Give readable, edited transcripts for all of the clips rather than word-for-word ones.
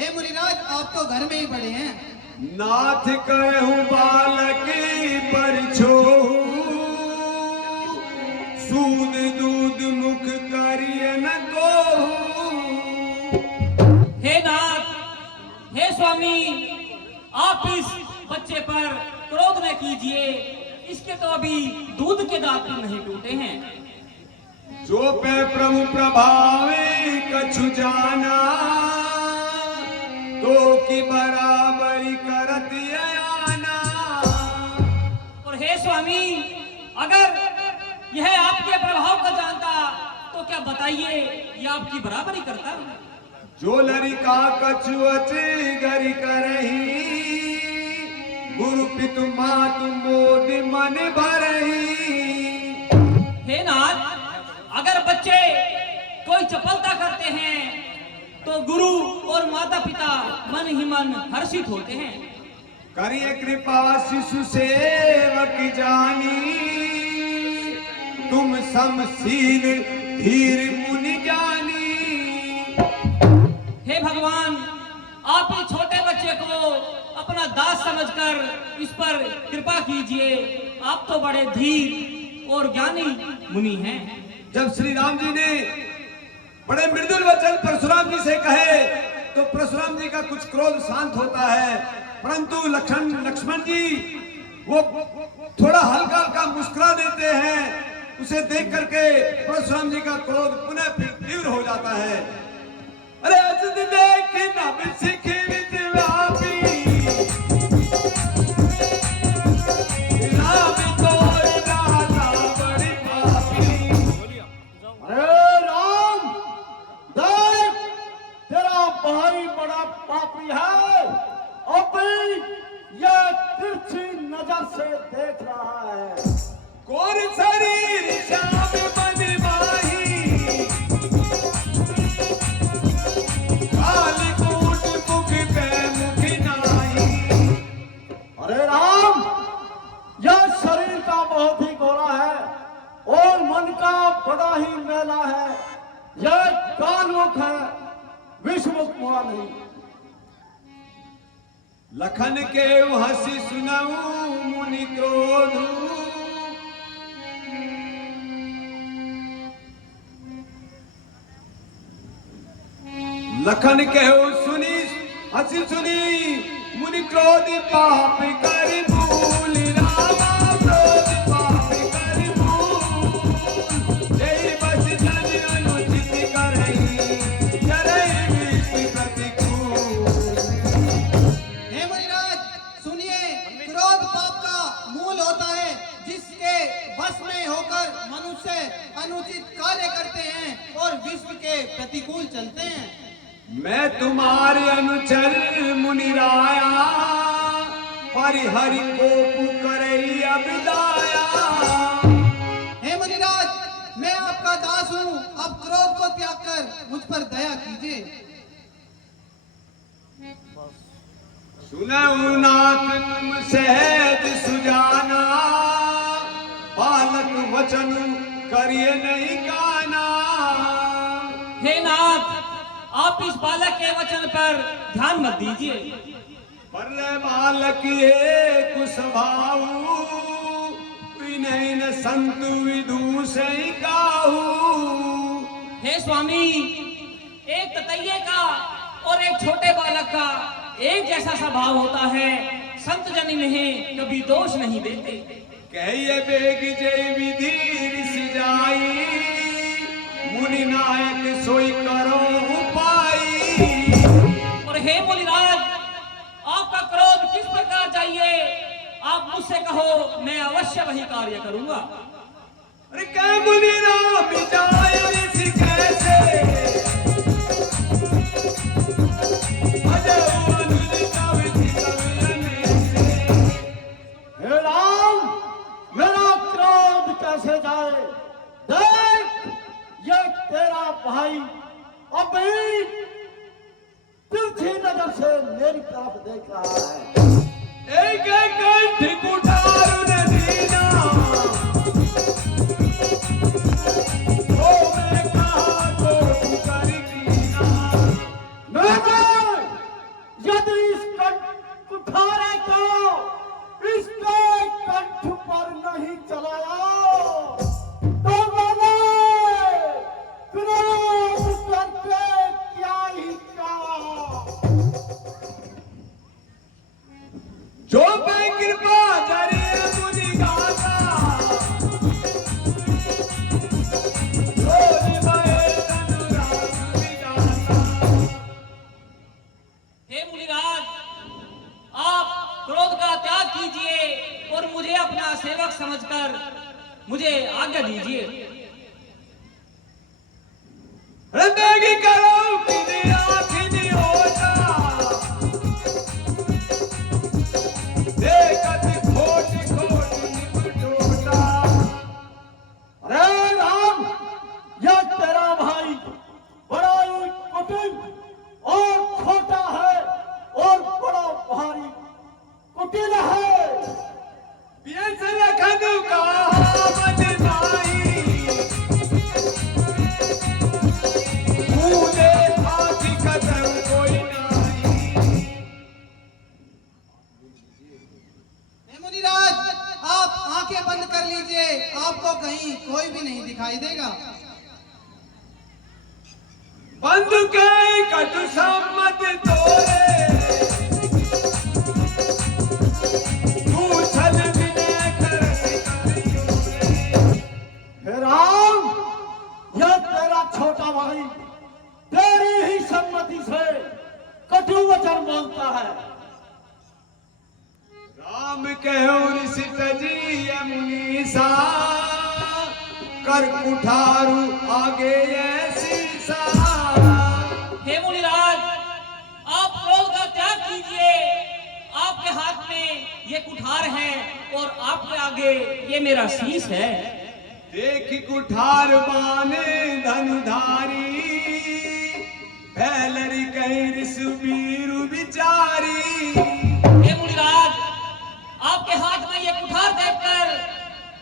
हे मुनिराज, आप तो घर में ही पड़े हैं। नाथ कहूँ बालक पर छोहू, सूद दूध मुख करिए न कोहू। हे नाथ, हे स्वामी, आप इस बच्चे पर क्रोध न कीजिए, इसके तो अभी दूध के दांत नहीं टूटे हैं। जो पे प्रभु प्रभावे कछु जाना, तो की बराबरी करत आना। और हे स्वामी, अगर यह आपके प्रभाव को जानता तो क्या बताइए, ये आपकी बराबरी करता? जो लरिका कछु अचगरि करही, गुरु पितु मातु मोदि मन भरही। हे नाथ, अगर बच्चे कोई चपलता करते हैं तो गुरु और माता पिता मन ही मन हर्षित होते हैं। करिए कृपा शिशु सेवक जानी, तुम समशील धीर मुनि ज्ञानी। हे भगवान, आप इस छोटे बच्चे को अपना दास समझकर इस पर कृपा कीजिए। आप तो बड़े धीर और ज्ञानी मुनि हैं। जब श्री राम जी ने बड़े मृदुल वचन परशुराम जी से कहे तो परशुराम जी का कुछ क्रोध शांत होता है, परंतु लक्ष्मण जी वो थोड़ा हल्का हल्का मुस्कुरा देते हैं। उसे देख करके परशुराम जी का क्रोध पुनः फिर तीव्र हो जाता है। अरे अजद देख नभ सिख निज व्यापी, राम को राधा बड़ी पापी। अरे राम, देख तेरा भाई बड़ा पापी है, अभी ये तिरछी नजर से देख रहा है। कौन शरीर श्याम बन माही, कालकूट मुख पे मुख नाही। अरे राम, यह शरीर का बहुत ही गोरा है और मन का बड़ा ही मैला है। यह कालमुख है, विषमुख हुआ नहीं। लखन के हंसी सुनाऊं मुनि क्रोध, लखन के सुनी हंसी सुनी मुनि क्रोध पाप कर भूल। रामा क्रोध पाप कर भूल, जय बस जन अनुचित करही, जरई विष प्रतिकूल। हे मुनिराज, सुनिए, क्रोध पाप का मूल होता है, जिसके वश में होकर मनुष्य अनुचित कार्य करते हैं और विश्व के प्रतिकूल चलते हैं। मैं तुम्हारे अनुचर मुनि राया, परिहरि को पुकरई अबिदाया। हे मुनिराज, मैं आपका दास हूँ, अब क्रोध को त्याग कर मुझ पर दया कीजिए। सुनऊ नाथ तुम सहज सुजाना, बालक वचन करिए नहीं गाना। हे नाथ, आप इस बालक के वचन पर ध्यान मत दीजिए। पर बालक ये कुस्वभाव, विनय न संतु विदु सही काहू। हे स्वामी, एक ततैये का और एक छोटे बालक का एक जैसा स्वभाव होता है। संत जन इन्हें कभी दोष नहीं देते। कहिए बेग जय विधि ऋषि जाई, मुनि नायक सोई करो उपाय। और हे मुनिराज, आपका क्रोध किस प्रकार चाहिए, आप मुझसे कहो, मैं अवश्य वही कार्य करूंगा। अरे क्या मुनि राम जाय ऋषि कैसे, अजय अनुज कवि कवि से। हे राम, मेरा क्रोध कैसे जाए? देख, ये तेरा भाई अभी तिरछी नजर से मेरी तरफ देख रहा है। एक एक कंठ कुठार न दीना, तो मैं कहा तो कर कीना। जो पे कृपा जरे मुनि गाता रोज मैं अनुराग विगाता। हे मुनिराज, आप क्रोध का त्याग कीजिए और मुझे अपना सेवक समझकर मुझे आज्ञा दीजिए। हृदय करो कि आखिरी होता देखत खोट खोट निपटोटा। अरे राम, यह तेरा भाई बड़ा ही कुटिल और छोटा है और बड़ा भारी कुटिल है। पियस लखन का मन माही मुझे आखि कदम कोई नहीं। हे मुनिराज, आप आंखें बंद कर लीजिए, आपको कहीं कोई भी नहीं दिखाई देगा। बंधु के कटु सम्मत तोरे तू छल विनय कर हे राम, यह तेरा छोटा भाई तेरी ही सम्मति से कटु वचन बोलता है। राम कहो ऋषि तजी मुनीसा कर कुठारू आगे ऐसी सा। हे मुनिराज, आप क्रोध का त्याग कीजिए। आपके हाथ में ये कुठार है और आपके आगे ये मेरा शीश है। देख कुठार बाने धनुधारी फैलरी कहीं ऋषुबीरु विचारी। हे मुनिराज, आपके हाथ में ये कुठार देखकर,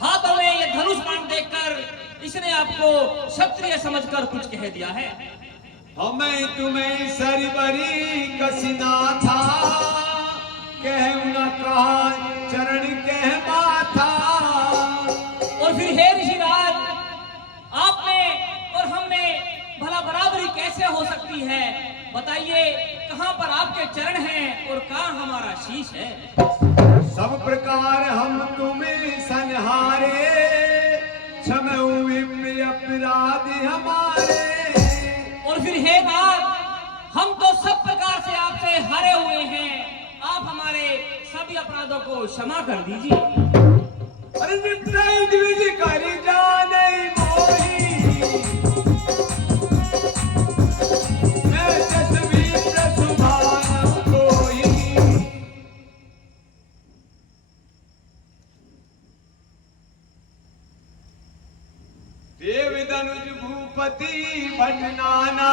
हाथों में ये धनुष बाण देखकर इसने आपको क्षत्रिय समझकर कुछ कह दिया है। हमें तुम्हें सरबरी कसिना था कह न कहा चरण कह माथा। और फिर हे ऋषिराज, आप में और हम में भला बराबरी कैसे हो सकती है? बताइए, कहां पर आपके चरण हैं और कहां हमारा शीश है? सब प्रकार हम तुम्हें सनहारे क्षमऊ विप्र अपराध हमारे। और फिर हे नाथ, हम तो सब प्रकार से आपसे हारे हुए हैं। आप हमारे सभी अपराधों को क्षमा कर दीजिए। अरे नित्य द्विज करी जाने मोही मैं जसवी प्रसुभान कोई। देव धनुज भूपति भटनाना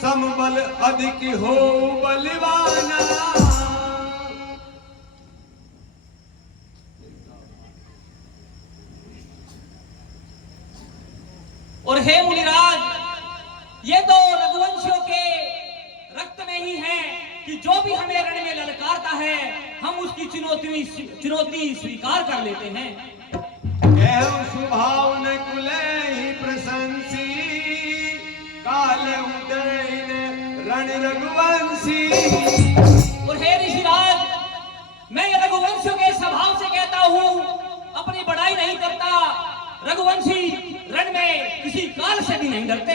समबल अधिक हो बलवाना। और हे मुनिराज, ये तो रघुवंशियों के रक्त में ही है कि जो भी हमें रण में ललकारता है हम उसकी चुनौती स्वीकार कर लेते हैं। कहो स्वभाव न कुले ही प्रशंसी काल उदय रण रघुवंशी। और हे ऋषिराज, मैं ये रघुवंशियों के स्वभाव से कहता हूँ, अपनी बड़ाई नहीं करता। रघुवंशी रण में किसी काल से भी नहीं डरते।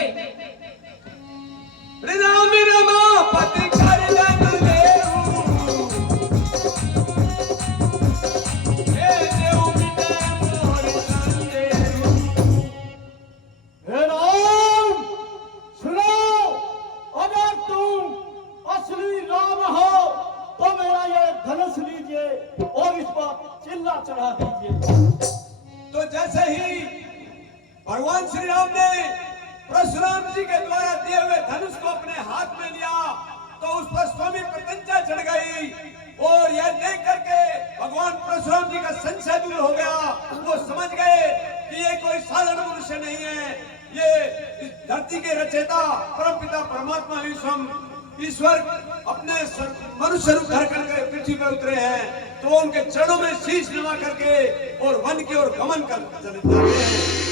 राम रमापति कर लन लेहु हे देव विनय मोर संदेहु। हे राम, सुनो, अगर तुम असली राम हो तो मेरा ये धनुष लीजिए और इस पर चिल्ला चढ़ा दीजिए। तो जैसे ही भगवान श्री राम ने परशुराम जी के द्वारा दिए हुए धनुष को अपने हाथ में लिया तो उस पर स्वामी प्रत्यंचा चढ़ गई और यह देख करके भगवान परशुराम जी का संशय दूर हो गया। वो समझ गए कि ये कोई साधारण मनुष्य नहीं है, ये इस धरती के रचयिता परमपिता परमात्मा ईश्वर अपने मनुष्य रूप धर करके पृथ्वी पर उतरे हैं। तो उनके चरणों में शीश नवा करके और वन की ओर गमन कर चले जाते हैं।